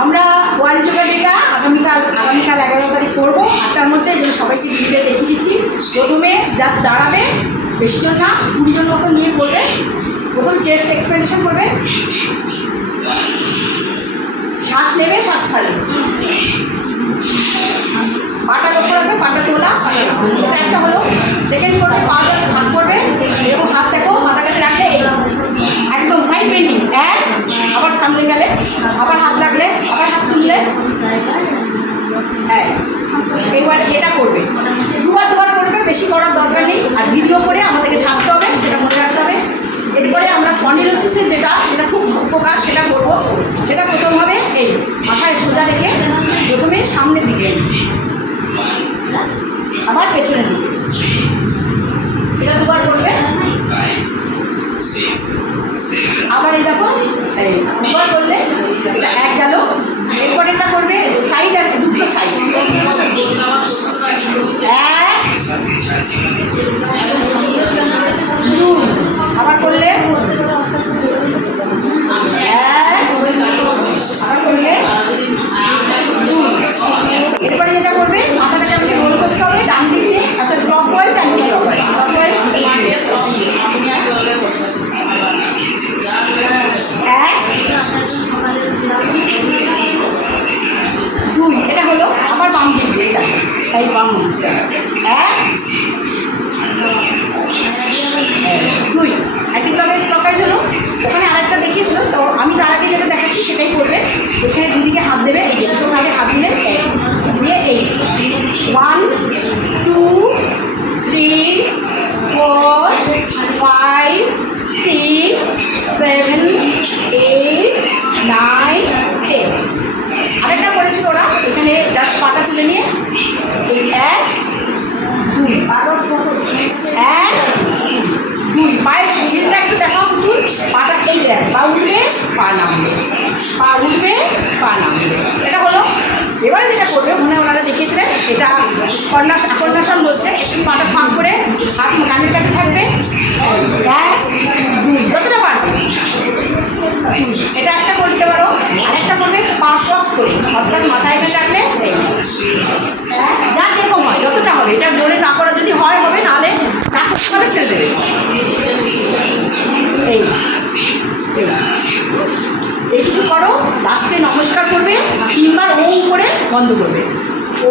আমরা world yoga data আগামীকাল 11 তারিখ করবো 8টার মধ্যে। এই জন্য সবাইকে ভিডিও দেখিয়ে দিচ্ছি। প্রথমে জাস্ট দাঁড়াবে, বেশি জন না, 20 জন মতো নিয়ে করবে। প্রথম চেস্ট এক্সপেনশন করবে, শ্বাস নেবে, শ্বাস ছাড়বে, পাটা লক্ষ্য রাখবে, পাটা তোলা, পাটা এটা একটা হলো। সেকেন্ড করবে, পা জাস্ট ভাগ করবে, এরকম হাত দেখো, মাথা কাছে রাখলে একদম সাইড বেন্ডিং, এক, আবার সামনে গেলে, আবার হাত রাখলে, আবার হাত তুললে, হ্যাঁ। এবার এটা করবে, দুবার করবে, বেশি করার দরকার নেই। আর ভিডিও করে আমাদেরকে ছাড়তে হবে, সেটা মনে রাখতে হবে। এরপরে আমরা স্পন্ডিলোসিসের যেটা খুব উপকার সেটা করবো। সেটা প্রথম হবে এই মাথায় সোজা রেখে প্রথমে সামনের দিকে, আবার পেছনের দিকে, এটা দুবার করবে। আবার এই দেখো, এই দুবার করলে এটা এক গেল। এরপর এটা করবে সাইড আর দুটো সাইড, এক, দুই, আবার করলে এক, আবার করলে দুই। এরপরে যেটা করবে, মাথাটাকে আমাকে রোল করতে হবে ডান দিকে, আচ্ছা ক্লকওয়াইজ অ্যান্টি ক্লকওয়াইজ, ক্লকওয়াইজ এক, দুই, এটা হলো। আবার বাম দিক দিয়ে, এটা তাই বাম দিকটা এক, দুই, অ্যান্টি ক্লকওয়াইজ হলো। ওখানে আরেকটা দেখিয়েছিল, তো আমি তার আগে যেটা দেখাচ্ছি সেটাই করবে। এখানে দুদিকে হাত দেবে, এই দুটো আগে হাত দিলে দিয়ে এই 1 2 3 4 5 6 7 8 9 10। আরেকটা করেছিল ওরা, এখানে জাস্ট পাটা তুলে নিয়ে এক, দুই, এক, দুই, পায়ের জিনটা একটু দেখাও পুতুল, পাটা এই দেখ, পা উঠবে, পা নামবে, পা উঠবে, পা নামবে, এটা হলো। এবারে যেটা করবে, মনে ওনারা দেখিয়েছিলেন, এটা কর্ণাসন বলছে। একটু পাটা ফাঁক করে হাত কানের কাছে থাকবে, এক, দুই, যতটা পারবে। এটা একটা করতে পারো। আরেকটা করবে পা ক্রস করে, অর্থাৎ মাথায় এখানে রাখলে যা যেরকম হয় যতটা হবে। এটা জোরে না করা যদি হয় হবে, নাহলে না করতে পারে ছেড়ে দেবে। এইটুকু করো, লাস্টে নমস্কার করবে, 3 বার ওম করে বন্ধ করবে। ও